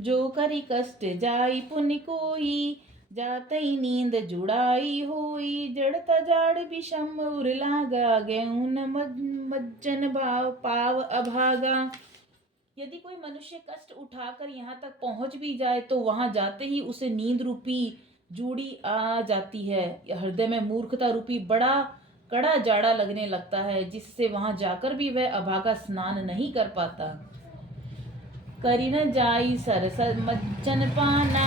जो करी कष्ट जाई पुनि कोई, जातई नींद जुड़ाई होई। जड़ता जाड़ विषम उर लागा, गेहूं न मज्जन भाव पाव अभागा। यदि कोई मनुष्य कष्ट उठाकर यहाँ तक पहुंच भी जाए तो वहां जाते ही उसे नींद रूपी जूड़ी आ जाती है। हृदय में मूर्खता रूपी बड़ा कड़ा जाड़ा लगने लगता है, जिससे वहां जाकर भी वह अभागा स्नान नहीं कर पाता। करी न जाई सरस मज्जन पाना,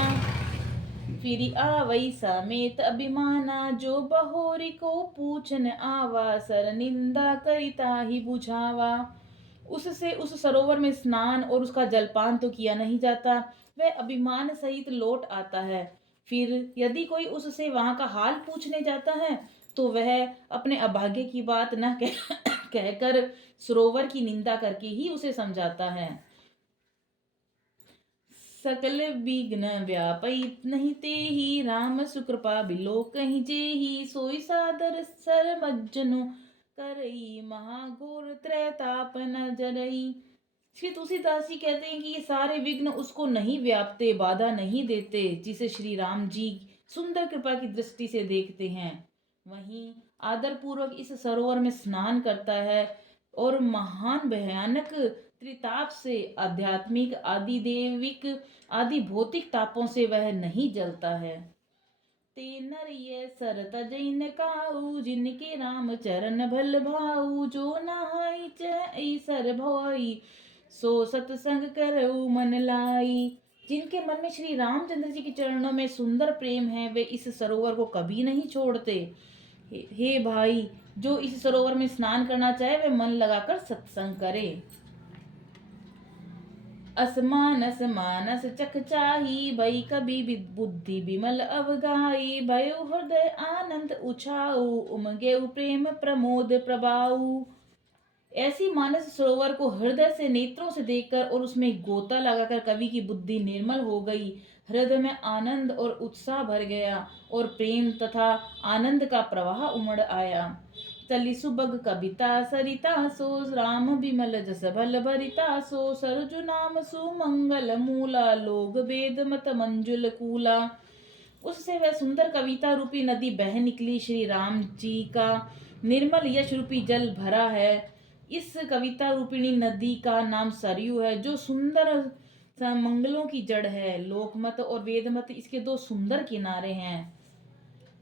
फिरी आवई समेत अभिमाना। जो बहोरी को पूछन आवा, सर निंदा करिता ही बुझावा। उससे उस सरोवर में स्नान और उसका जलपान तो किया नहीं जाता, वह अभिमान सहित लौट आता है। फिर यदि कोई उससे वहां का हाल पूछने जाता है तो वह अपने अभाग्य की बात न कहकर सरोवर की निंदा करके ही उसे समझाता है। सकल विघ्न व्यापई नहीं ते ही, राम सुकृपा बिलो कहीं जे ही। सोई सादर सर मज्जनु करई, महाघोर त्रैताप न जरई। श्री तुलसीदास जी कहते हैं कि ये सारे विघ्न उसको नहीं व्यापते, बाधा नहीं देते, जिसे श्री राम जी सुंदर कृपा की दृष्टि से देखते हैं। वहीं आदर पूर्वक इस सरोवर में स्नान करता है और महान भयानक त्रिताप से, आध्यात्मिक आदि देविक आदि भौतिक तापों से वह नहीं जलता है। ते नर ये सर तजई न काऊ, जिनके राम चरण भल भाऊ। जो नहाई चई सर भोई, सो सतसंग करऊ मन लाई। जिनके मन में श्री रामचंद्र जी के चरणों में सुंदर प्रेम है, वे इस सरोवर को कभी नहीं छोड़ते। हे भाई, जो इस सरोवर में स्नान करना चाहे वे मन लगाकर सत्संग करे। असमानस मानस चखचाही, भई कभी बुद्धि विमल अवगाई। भयो हृदय आनंद उछाऊ, उमगे प्रेम प्रमोद प्रभाऊ। ऐसी मानस सरोवर को हृदय से नेत्रों से देखकर और उसमें गोता लगाकर कवि की बुद्धि निर्मल हो गई। हृदय में आनंद और उत्साह भर गया और प्रेम तथा आनंद का प्रवाह उमड़ आया। चली सुबग कविता सरिता सो, राम बिमल जस भल भरिता सो। सरजु नाम सुमंगल मूला, लोग वेद मत मंजुल कूला। उससे वह सुंदर कविता रूपी नदी बह निकली। श्री राम जी का निर्मल यश रूपी जल भरा है। इस कविता रूपिणी नदी का नाम सरयू है, जो सुंदर मंगलों की जड़ है। लोकमत और वेदमत इसके दो सुंदर किनारे हैं।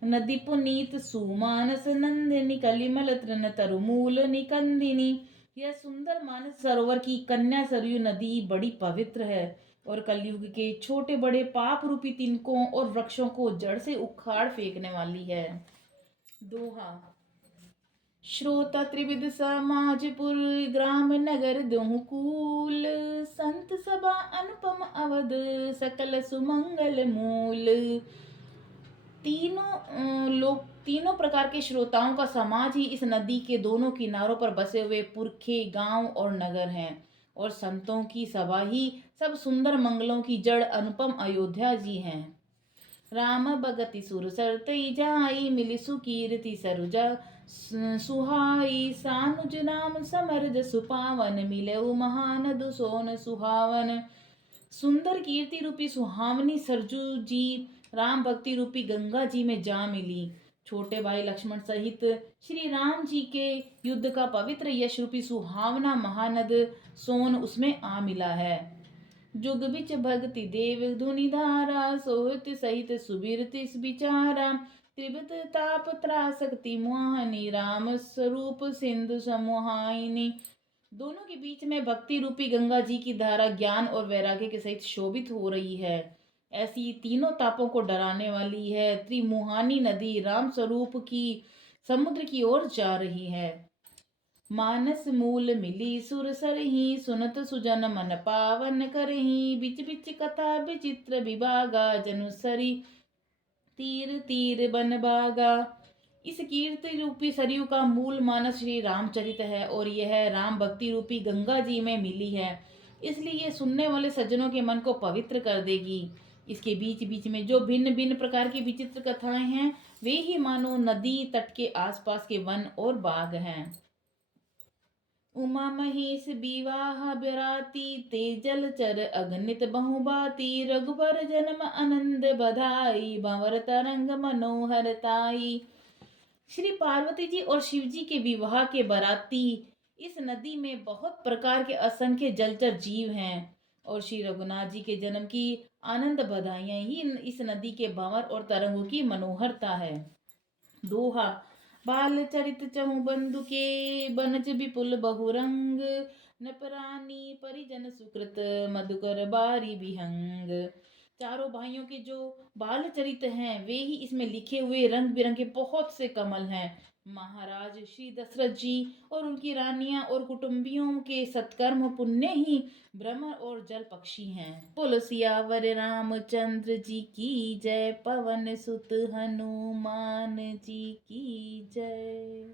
नदी पुनीत सुमानस नंदिनी, कलिमल तृण तरुमूल निकंदिनी। यह सुंदर मानस सरोवर की कन्या सरयू नदी बड़ी पवित्र है और कलयुग के छोटे बड़े पाप रूपी तिनकों और वृक्षों को जड़ से उखाड़ फेंकने वाली है। दोहा। श्रोता त्रिविध समाजपुर, ग्राम नगर दोहु कूल। संत सभा अनुपम अवध, सकल सुमंगल मूल। तीनों प्रकार के श्रोताओं का समाज ही इस नदी के दोनों किनारों पर बसे हुए पुरखे, गांव और नगर हैं। और संतों की सभा ही सब सुंदर मंगलों की जड़ अनुपम अयोध्या जी हैं। राम भगति सुर सरतई जाई, मिली सुकीर्ति सरुजा सुहाई। सानुज नाम समर सुपावन, मिले महान दुसोन सुहावन। सुंदर कीर्ति रूपी सुहावनी सरजू जी राम भक्ति रूपी गंगा जी में जा मिली। छोटे भाई लक्ष्मण सहित श्री राम जी के युद्ध का पवित्र यश रूपी सुहावना महानद सोन उसमें आ मिला है। जुग बिच भक्ति देव धुनि धारा, सोहित सहित सुबीरति विचारा। त्रिभुत ताप त्रासक्ति मोहनी, राम स्वरूप सिंधु समोहाइनी। दोनों के बीच में भक्ति रूपी गंगा जी की धारा ज्ञान और वैराग्य के सहित शोभित हो रही है। ऐसी तीनों तापों को डराने वाली है त्रिमुहानी नदी राम स्वरूप की समुद्र की ओर जा रही है। मानस मूल मिली सुर सरही, सुनत सुजन मन पावन करही। बिच बिच कथा विचित्र विभागा, जनुसरी तीर तीर बन भागा। इस कीर्ति रूपी सरयू का मूल मानस श्री रामचरित है और यह राम भक्ति रूपी गंगा जी में मिली है, इसलिए ये सुनने वाले सज्जनों के मन को पवित्र कर देगी। इसके बीच बीच में जो भिन्न भिन्न प्रकार की विचित्र कथाएं हैं, वे ही मानो नदी तट के आसपास के वन और बाग हैं। उमा महेश विवाह बराती ते जलचर अगणित बहुबाती रघुबर जन्म आनंद बधाई भंवर तरंग मनोहर ताई। श्री पार्वती जी और शिव जी के विवाह के बाराती इस नदी में बहुत प्रकार के असंख्य जलचर जीव हैं और श्री रघुनाथ जी के जन्म की आनंद बधाइयां ही इस नदी के भंवर और तरंगों की मनोहरता है। दोहा। बाल चरित चहु बंधु के बनज विपुल बहुरंग नपरानी परिजन सुकृत मधुकर बारी बिहंग। चारों भाइयों के जो बाल चरित हैं वे ही इसमें लिखे हुए रंग बिरंगे बहुत से कमल हैं। महाराज श्री दशरथ जी और उनकी रानियां और कुटुंबियों के सत्कर्म पुण्य ही भ्रमर और जल पक्षी हैं। बोलो सियावर रामचंद्र जी की जय, पवन सुत हनुमान जी की जय।